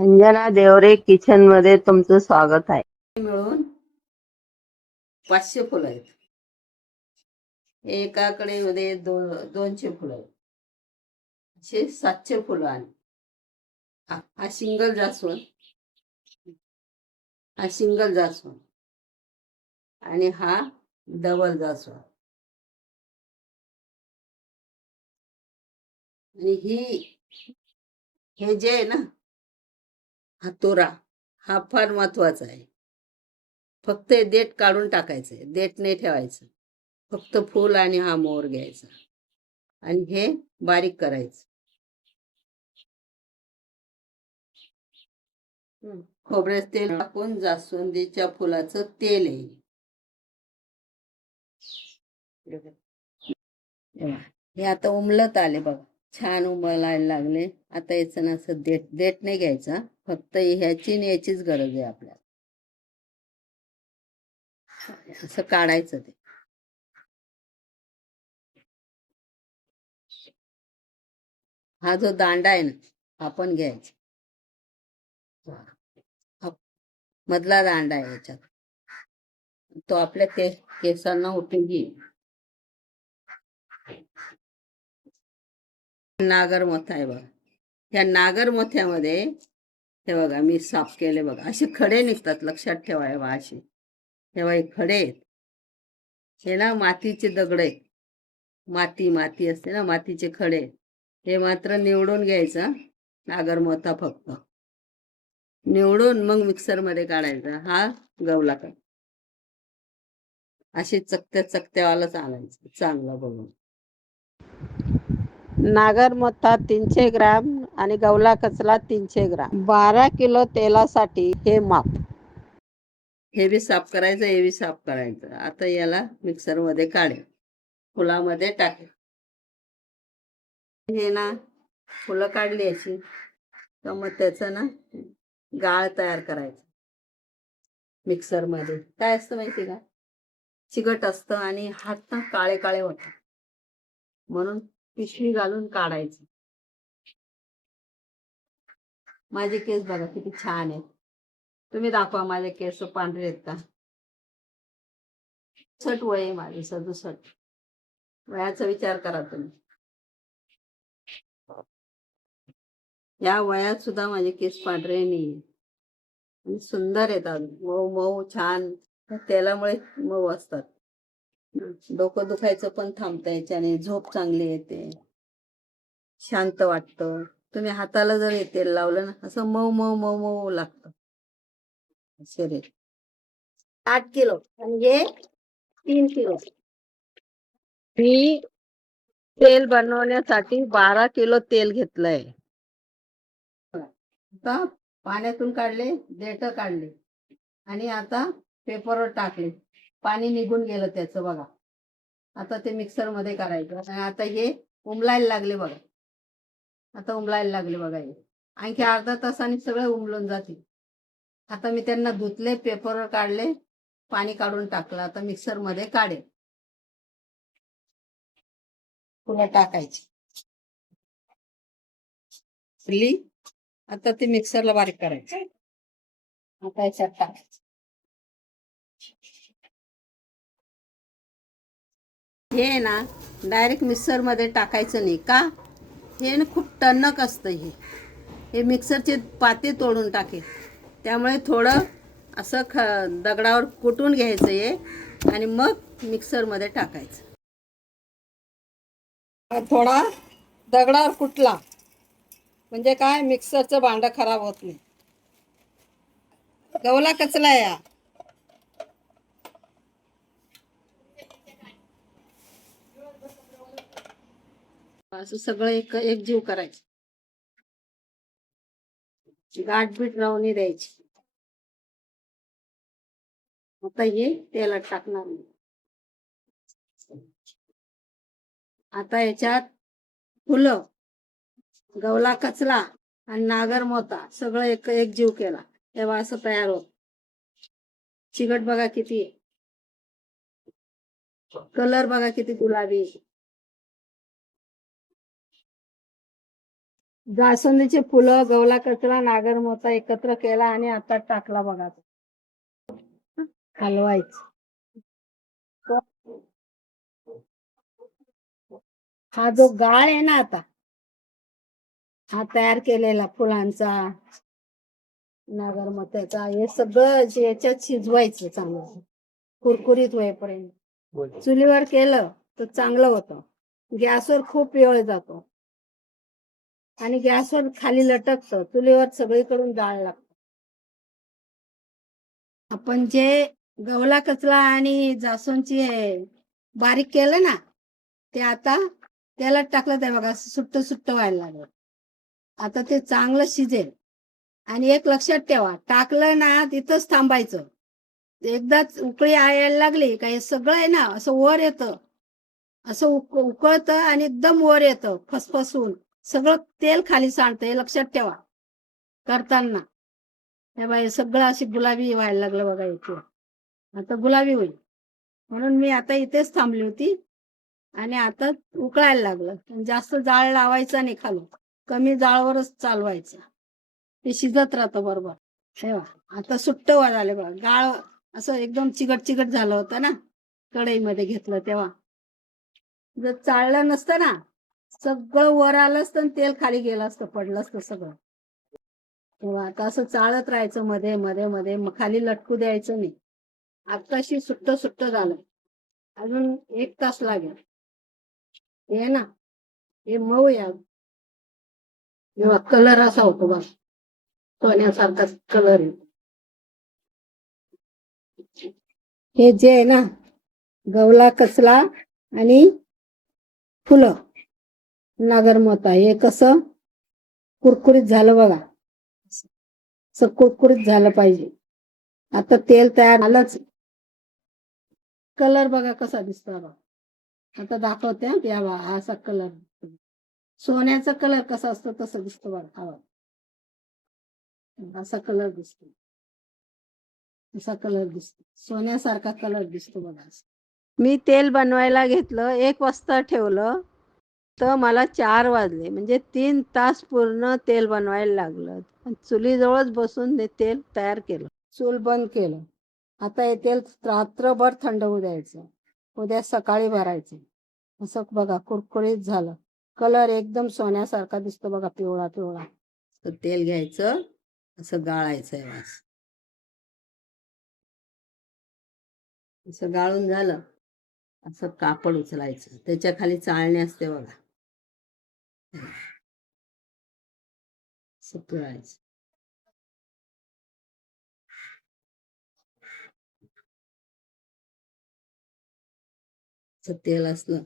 Anjana Deore kitchen मध्ये तुमचं स्वागत आहे. मिळून 500 फुलं आहेत. एकाकडे मध्ये 200 फुलं आहेत. असे 700 फुलं आणि हा सिंगल जास्वंद, हा सिंगल जास्वंद आणि हा डबल जास्वंद. आणि हे जे आहे ना, हा तोरा, हा फार महत्वाचा आहे. फक्त हे देठ काढून टाकायचंय, देठ नाही ठेवायचं. फक्त फूल आणि हा मोर घ्यायचा आणि हे बारीक करायचं. खोबऱ्याचं तेल टाकून जास्वंदीच्या फुलाचं तेल आहे. हे आता उमलत आले बघा, छान उमलायला लागले. आता याचं ना असं देठ नाही घ्यायचा, फक्त ह्याची आणि याचीच गरज आहे आपल्याला. असं काढायचं ते. हा जो दांडा आहे ना, आपण घ्यायचा. मधला दांडा आहे याच्यात, तो आपल्या केसांना उपयोगी. नागरमोथा आहे बघा. ह्या नागरमोथ्यामध्ये हे बघा मी साफ केले बघा, असे खडे निघतात, लक्षात ठेवा. हे बघा असे, हे बघा खडे आहेत. हे ना मातीचे दगड आहेत. माती असते ना, मातीचे खडे. हे मात्र निवडून घ्यायचं नागरमोथा, फक्त निवडून मग मिक्सर मध्ये काढायचा. हा गवला का असे चकत्यावालाच आणायचं, चांगलं बघून. नागरमोथा 300 ग्राम आणि गवला कचला 300 ग्राम. 12 किलो तेलासाठी हे माप. हे बी साफ करायचं, हे बी साफ करायचं. आता याला मिक्सर मध्ये काढेल, फुलामध्ये टाकेल. हे ना फुलं काढली अशी, तर मग त्याचं ना गाळ तयार करायचं मिक्सर मध्ये. काय असतं माहिती का, चिकट असतं आणि हात ना काळे काळे होतात, म्हणून पिशवी घालून काढायचं. माझे केस बघा किती छान आहेत. तुम्ही दाखवा माझे केस पांढरे आहेत का. 67 वय आहे माझे, 67 वयाचा विचार करा तुम्ही. या वयात सुद्धा माझे केस पांढरे नाही आणि सुंदर येतात, मऊ मऊ छान. तेलामुळे मऊ असतात. डोकं दुखायचं पण थांबतं याच्याने, झोप चांगली येते, शांत वाटतं. तुम्ही हाताला जर हे तेल लावलं ना, असं मऊ मऊ मऊ मऊ लागतं शरीर. 8 किलो आणि हे 3 किलो. मी तेल बनवण्यासाठी 12 किलो तेल घेतलंय. आता पाण्यातून काढले, देठ काढले आणि आता पेपरवर टाकले. पाणी निघून गेलं त्याचं बघा. आता ते मिक्सर मध्ये करायचं. आणि आता हे उमलायला लागले बघा. आता उमलायला लागले बघा. हे आणखी अर्धा तासाने सगळे उमलून जातील. आता मी त्यांना धुतले, पेपरवर काढले, पाणी काढून टाकलं. आता मिक्सर मध्ये काढेल. फुलं टाकायची फुली. आता ते मिक्सरला बारीक करायचं. आता याच्यात टाकायचं. हे ना डायरेक्ट मिक्सर मध्ये टाकायचं नाही का, हे ना खूप टणक असतं. हे मिक्सरचे पाते तोडून टाकेल. त्यामुळे थोडं असं दगडावर कुटून घ्यायचं हे आणि मग मिक्सर मध्ये टाकायचं. थोडा दगडावर कुटला म्हणजे काय, मिक्सरचं भांडं खराब होत नाही. गवला कचला या. असं सगळं एकजीव करायचं, गाठबीट राहून नाही द्यायची. आता हे तेलात टाकणार नाही. आता याच्यात फुलं, गवला कचला आणि नागरमोथा सगळं एकजीव केला, तेव्हा असं तयार होत. चिकट बघा किती, कलर बघा किती गुलाबी. जास्वंदीची फुलं, गवला कचरा, नागरमोथा एकत्र केला आणि आता टाकला बघा. हलवायचं. हा जो गाळ आहे ना आता, हा तयार केलेला फुलांचा, नागरमोथ्याचा, हे सगळं याच्यात शिजवायचं चांगलं कुरकुरीत होईपर्यंत. चुलीवर केलं तर चांगलं होतं. गॅसवर खूप वेळ जातो आणि गॅसवर खाली लटकतं, चुलीवर सगळीकडून जाळ लागतं. आपण जे गवला कचरा आणि जास्वंदची बारीक केलं ना, ते आता तेलात टाकलं ते बघा, सुट्ट सुट्ट व्हायला लागलं. आता ते चांगलं शिजेल. आणि एक लक्षात ठेवा, टाकलं ना तिथंच थांबायचं. एकदाच उकळी यायला लागली का हे सगळं आहे ना असं वर येतं, असं उकळतं आणि एकदम वर येतं फसफसून, सगळं तेल खाली सांडतं. हे लक्षात ठेवा करताना. हे बाई सगळं अशी गुलाबी व्हायला लागलं बघा इथे, आता गुलाबी होईल. म्हणून मी आता इथेच थांबली होती आणि आता उकळायला लागलं. जास्त जाळ लावायचा नाही खालून, कमी जाळवरच चालवायचं, ते शिजत राहतं बरोबर. ठेवा आता सुट्ट झाले बघा. गाळ असं एकदम चिकट चिकट झालं होतं ना कढईमध्ये घेतलं तेव्हा. जर चाळलं नसतं ना, सगळं वर आलं असतं आणि तेल खाली गेलं असतं, पडलं असतं सगळं. तेव्हा आता असं चाळत राहायचं मध्ये मध्ये मध्ये, मग खाली लटकू द्यायचं नाही. आताशी सुट्ट सुट्ट झालं, अजून 1 तास लागेल. हे ना हे मऊ या कलर असा होतो बघ, सोन्यासारखा कलर आहे. हे जे आहे ना गवला कचला आणि फुलं, नागरमोथा, हे कसं कुरकुरीत झालं बघा, असं कुरकुरीत झालं पाहिजे. आता तेल तयार झालंच. कलर बघा कसा दिसतो बघा. आता दाखवते या बघा, असा कलर, सोन्याचा कलर कसा असतो तसं दिसतो बघा. हा असा कलर दिसतो, असा कलर दिसतो, सोन्यासारखा कलर दिसतो बघा. मी तेल बनवायला घेतलं, 1 वाजता ठेवलं तर मला 4 वाजले, म्हणजे 3 तास पूर्ण तेल बनवायला लागलं. चुलीजवळच बसून ते तेल तयार केलं. चूल बंद केलं. आता हे तेल रात्रभर थंड होऊ द्यायचं, उद्या सकाळी भरायचं. असं बघा कुरकुरीत झालं, कलर एकदम सोन्यासारखा दिसतो बघा, पिवळा पिवळा. तर तेल घ्यायचं, असं गाळायचं आहे वास. असं गाळून झालं, असं कापड उचलायचं, त्याच्या खाली चाळणी असते बघा, असं पिळायचं. तेल असलं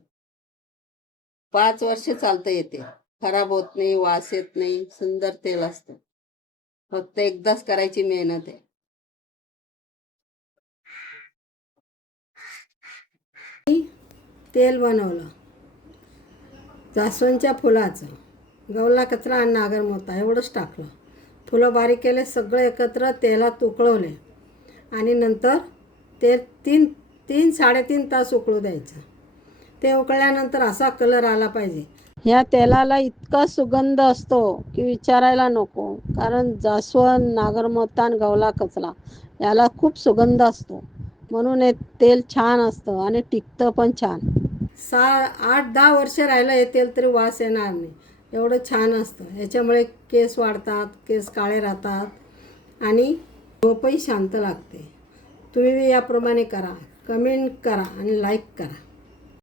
5 वर्ष चालतं, येते, खराब होत नाही, वास येत नाही, सुंदर तेल असतं. फक्त एकदाच करायची मेहनत आहे. तेल बनवलं जास्वंदच्या फुलाचं, गवला कचरा आणि नागरमोथा एवढंच टाकलं. फुलं बारीक केले, सगळे एकत्र तेलात उकळवले आणि नंतर ते 3-3.5 तास उकळू द्यायचं. ते उकळल्यानंतर असा कलर आला पाहिजे. ह्या तेलाला इतका सुगंध असतो की विचारायला नको, कारण जास्वंद, नागरमोथा आणि गवला कचरा याला खूप सुगंध असतो, म्हणून हे तेल छान असतं आणि टिकतं पण छान. 8-10 वर्ष राहिलं हे तेल तरी वास येणार नाही, एवढं छान असतं. याच्यामुळे केस वाढतात, केस काळे राहतात आणि झोपही शांत लागते. तुम्ही याप्रमाणे करा, कमेंट करा आणि लाईक करा.